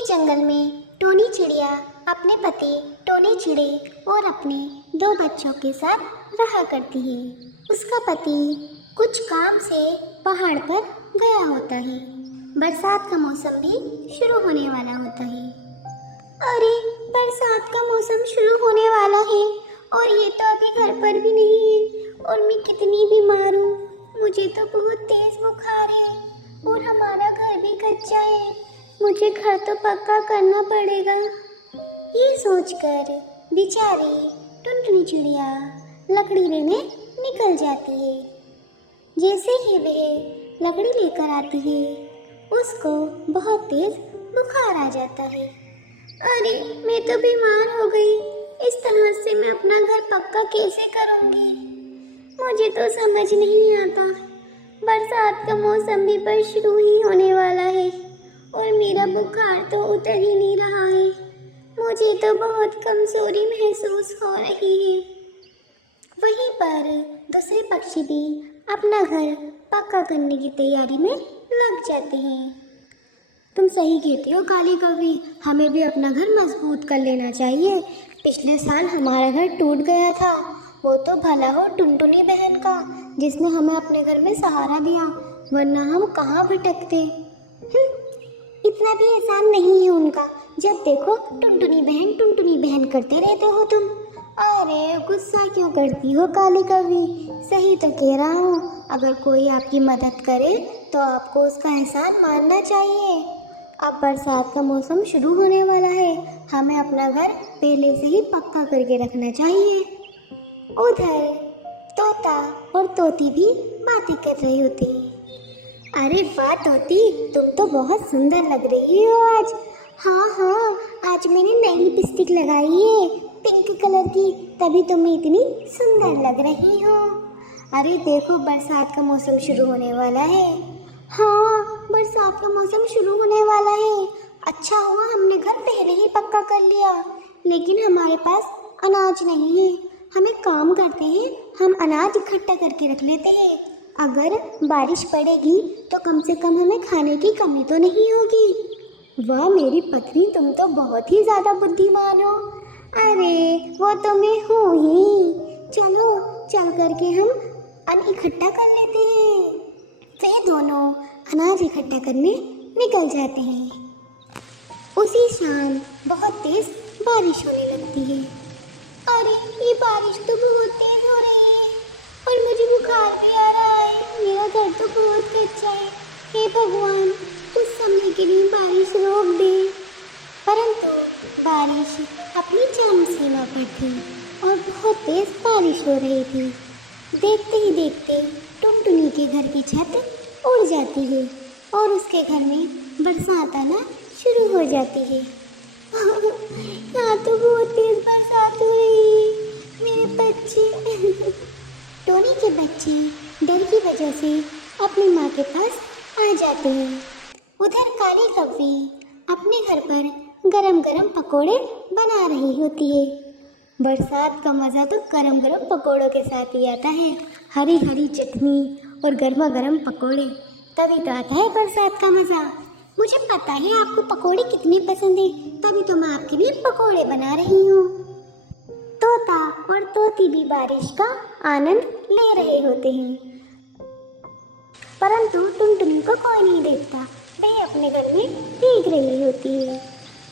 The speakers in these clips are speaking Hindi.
एक जंगल में टोनी चिड़िया अपने पति टोनी चिड़े और अपने 2 बच्चों के साथ रहा करती है। उसका पति कुछ काम से पहाड़ पर गया होता है। बरसात का मौसम भी शुरू होने वाला होता है। अरे, बरसात का मौसम शुरू होने वाला है और ये तो अभी घर पर भी नहीं है और मैं कितनी बीमार हूँ। मुझे तो बहुत तेज बुखार है और हमारा घर भी कच्चा है। मुझे घर तो पक्का करना पड़ेगा। ये सोचकर बेचारी टुनटुनी चिड़िया लकड़ी लेने निकल जाती है। जैसे ही वह लकड़ी लेकर आती है, उसको बहुत तेज बुखार आ जाता है। अरे, मैं तो बीमार हो गई। इस तरह से मैं अपना घर पक्का कैसे करूँगी? मुझे तो समझ नहीं आता। बरसात का मौसम भी पर शुरू ही होने वाला है और मेरा बुखार तो उतर ही नहीं रहा है। मुझे तो बहुत कमजोरी महसूस हो रही है। वहीं पर दूसरे पक्षी भी अपना घर पक्का करने की तैयारी में लग जाते हैं। तुम सही कहती हो काली कौवी, हमें भी अपना घर मजबूत कर लेना चाहिए। पिछले साल हमारा घर टूट गया था। वो तो भला हो टुनटुनी बहन का, जिसने हमें अपने घर में सहारा दिया, वरना हम कहाँ भटकते। इतना भी एहसान नहीं है उनका। जब देखो टुनटुनी बहन करते रहते हो तुम। अरे, गुस्सा क्यों करती हो काली कौवी? सही तो कह रहा हूँ। अगर कोई आपकी मदद करे तो आपको उसका एहसान मानना चाहिए। अब बरसात का मौसम शुरू होने वाला है। हमें अपना घर पहले से ही पक्का करके रखना चाहिए। उधर तोता और तोती भी बातें कर रही होती हैं। अरे वाह तोती, तुम तो बहुत सुंदर लग रही हो आज। हाँ, आज मैंने नई लिपस्टिक लगाई है पिंक कलर की, तभी तो मैं इतनी सुंदर लग रही हूँ। अरे देखो, बरसात का मौसम शुरू होने वाला है। हाँ, बरसात का मौसम शुरू होने वाला है। अच्छा हुआ हमने घर पहले ही पक्का कर लिया, लेकिन हमारे पास अनाज नहीं है। हम एक काम करते हैं, हम अनाज इकट्ठा करके रख लेते हैं। अगर बारिश पड़ेगी तो कम से कम हमें खाने की कमी तो नहीं होगी। वाह मेरी पत्नी, तुम तो बहुत ही ज़्यादा बुद्धिमान हो। अरे, वो तो मैं हूँ ही। चलो चल करके हम अन्न इकट्ठा कर लेते हैं। वे दोनों अनाज इकट्ठा करने निकल जाते हैं। उसी शाम बहुत तेज बारिश होने लगती है। अरे, ये बारिश तो बहुत तेज हो रही है और मुझे बुखार भी आ रहा है। मेरा घर तो बहुत कच्चा है। हे भगवान, कुछ समय के लिए बारिश रोक दे। परंतु बारिश अपनी चरम सीमा पर थी और बहुत तेज बारिश हो रही थी। देखते ही देखते टुनटुनी के घर की छत उड़ जाती है और उसके घर में बरसात आना शुरू हो जाती है। यहाँ तो बहुत तेज बरसात हो रही है। मेरे बच्चे टोनी के बच्चे डर की वजह से अपनी माँ के पास आ जाते हैं। उधर काली कौवी अपने घर पर गरम गरम पकोड़े बना रही होती है। बरसात का मज़ा तो गरम गरम पकोड़ों के साथ ही आता है। हरी हरी चटनी और गर्मा गर्म पकोड़े, तभी तो आता है बरसात का मज़ा। मुझे पता है आपको पकोड़े कितने पसंद है, तभी तो मैं आपके लिए पकोड़े बना रही हूँ। तोता और तोती भी बारिश का आनंद ले रहे होते हैं, परंतु टुनटुनी को कोई नहीं देखता। वह अपने घर में भीग रही होती है।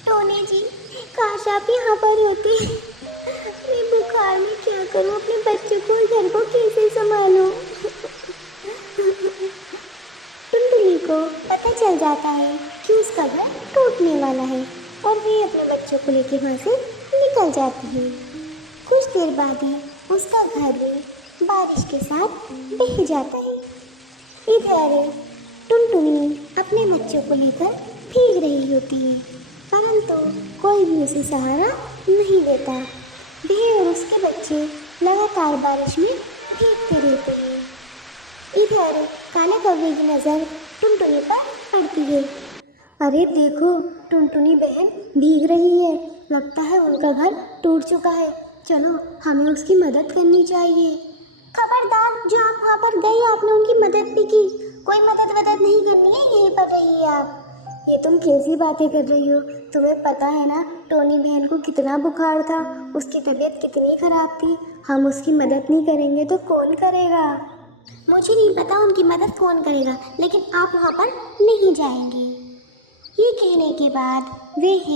टोनी जी, काश आप यहाँ पर होते। मैं बुखार में क्या करूँ, अपने बच्चों को घर को कैसे संभालूं? टुनटुनी को पता चल जाता है कि उसका घर टूटने वाला है और वे अपने बच्चों को लेकर वहाँ से निकल जाती है। कुछ देर बाद ही उसका घर भी बारिश के साथ बह जाता है। इधर टुनटुनी अपने बच्चों को लेकर भीग रही होती है, परंतु कोई भी उसे सहारा नहीं देता। वह और उसके बच्चे लगातार बारिश में भीगते रहते हैं। इधर काले कौवे की नज़र टुनटुनी पर पड़ती है। अरे देखो, टुनटुनी बहन भीग रही है। लगता है उनका घर टूट चुका है। चलो, हमें उसकी मदद करनी चाहिए। खबरदार, जो आप वहाँ पर गई, आपने उनकी मदद भी की। कोई मदद नहीं करनी है, यहीं पर रहिए आप। ये तुम कैसी बातें कर रही हो? तुम्हें पता है ना टोनी बहन को कितना बुखार था, उसकी तबीयत कितनी ख़राब थी। हम उसकी मदद नहीं करेंगे तो कौन करेगा? मुझे नहीं पता उनकी मदद कौन करेगा, लेकिन आप वहाँ पर नहीं जाएंगे। ये कहने के बाद वह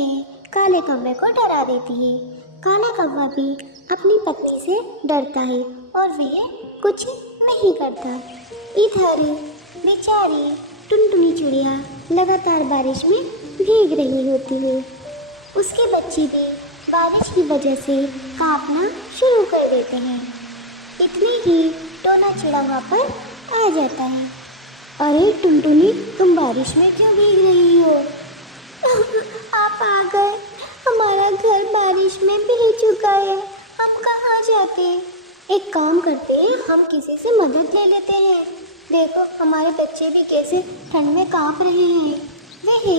काले कौवे को डरा देती है। काला कौवा भी अपनी पत्नी से डरता है और वह कुछ नहीं करता। इधर बेचारी टुनटुनी चिड़िया लगातार बारिश में भीग रही होती है। उसके बच्चे भी बारिश की वजह से कांपना शुरू कर देते हैं। इतने ही टोना चिड़ा वहाँ पर आ जाता है। अरे टुनटुनी, तुम बारिश में क्यों भीग रही हो? आप आ गए, हमारा घर बारिश में भीग चुका है, हम कहाँ जाते? एक काम करते हैं, हम किसी से मदद ले लेते हैं। देखो हमारे बच्चे भी कैसे ठंड में कांप रहे हैं। वे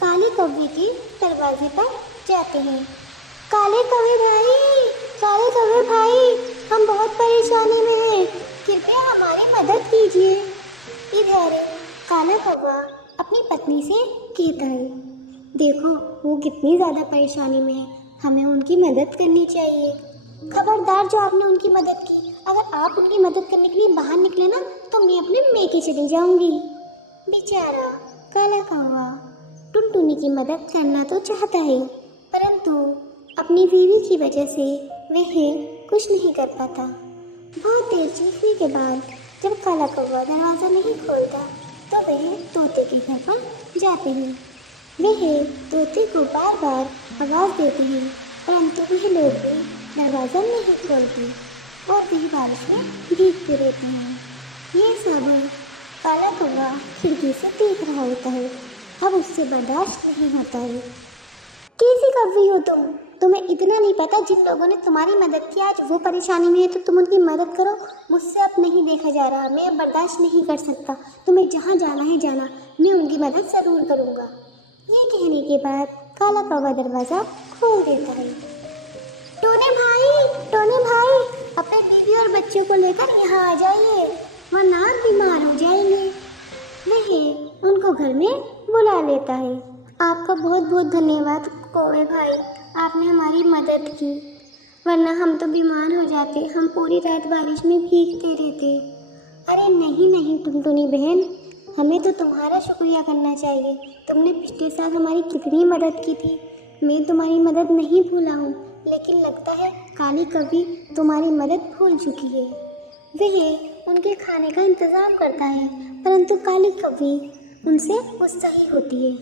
काले कौवे के दरवाजे पर जाते हैं। काले कौवे भाई, काले कौवे भाई, हम बहुत परेशानी में हैं, कृपया हमारी मदद कीजिए। इधर काला कौवा अपनी पत्नी से कहता है, देखो वो कितनी ज़्यादा परेशानी में है, हमें उनकी मदद करनी चाहिए। खबरदार जो आपने उनकी मदद की, अगर आप उनकी मदद करने के लिए बाहर निकले ना तो मैं अपने मेके चली जाऊंगी। बेचारा काला कौवा टुनटुनी की मदद करना तो चाहता है, परंतु अपनी बीवी की वजह से वह कुछ नहीं कर पाता। बहुत देर चीखने के बाद जब काला कौवा दरवाज़ा नहीं खोलता तो वह तोते के घर पर जाते हैं। वह तोते को बार बार आवाज़ देते हैं, परंतु वह लोग भी दरवाज़ा नहीं खोलते और वह बारिश में भीगते रहते हैं। ये सब काला कौवा खिड़की से देख रहा होता है। अब उससे बर्दाश्त नहीं होता है। कैसी कौवी हो तुम? तुम्हें इतना नहीं पता जिन लोगों ने तुम्हारी मदद की आज वो परेशानी में है तो तुम उनकी मदद करो? मुझसे अब नहीं देखा जा रहा, मैं अब बर्दाश्त नहीं कर सकता। तुम्हें जहाँ जाना है जाना, मैं उनकी मदद ज़रूर करूँगा। ये कहने के बाद काला कौवा दरवाज़ा खोल देता है। टोने भाई, अपने बीवी और बच्चों को लेकर यहाँ आ जाइए, वरना आप बीमार हो जाएंगे। वह उनको घर में बुला लेता है। आपका बहुत बहुत धन्यवाद कौवे भाई, आपने हमारी मदद की, वरना हम तो बीमार हो जाते, हम पूरी रात बारिश में भीगते रहते। अरे नहीं टुनटुनी बहन, हमें तो तुम्हारा शुक्रिया करना चाहिए। तुमने पिछले साल हमारी कितनी मदद की थी। मैं तुम्हारी मदद नहीं भूला हूँ, लेकिन लगता है काली कौवी तुम्हारी मदद भूल चुकी है। वह उनके खाने का इंतज़ाम करता है, परंतु काली कौवी उनसे गुस्सा ही होती है।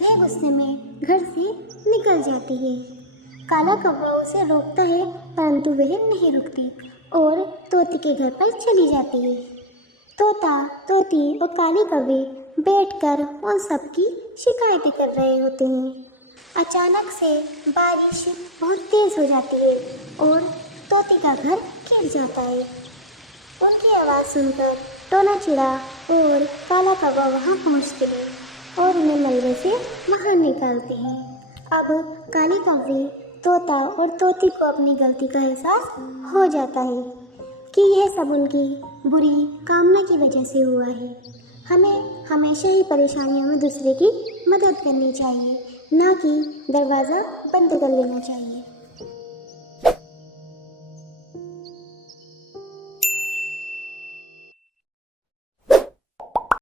वह गुस्से में घर से निकल जाती है। काला कौवा उसे रोकता है, परंतु वह नहीं रुकती और तोते के घर पर चली जाती है। तोता, तोती और काली कौवी बैठकर उन सब की शिकायतें कर रहे होते हैं। अचानक से बारिश बहुत तेज़ हो जाती है और तोती का घर गिर जाता है। उनकी आवाज़ सुनकर टोना चिड़ा और काला कौवा वहाँ पहुँचते हैं और उन्हें मलबे से बाहर निकालते हैं। अब काली कौवी, तोता और तोती को अपनी गलती का एहसास हो जाता है कि यह सब उनकी बुरी कामना की वजह से हुआ है। हमें हमेशा ही परेशानियों में दूसरे की मदद करनी चाहिए, ना कि दरवाज़ा बंद कर लेना चाहिए।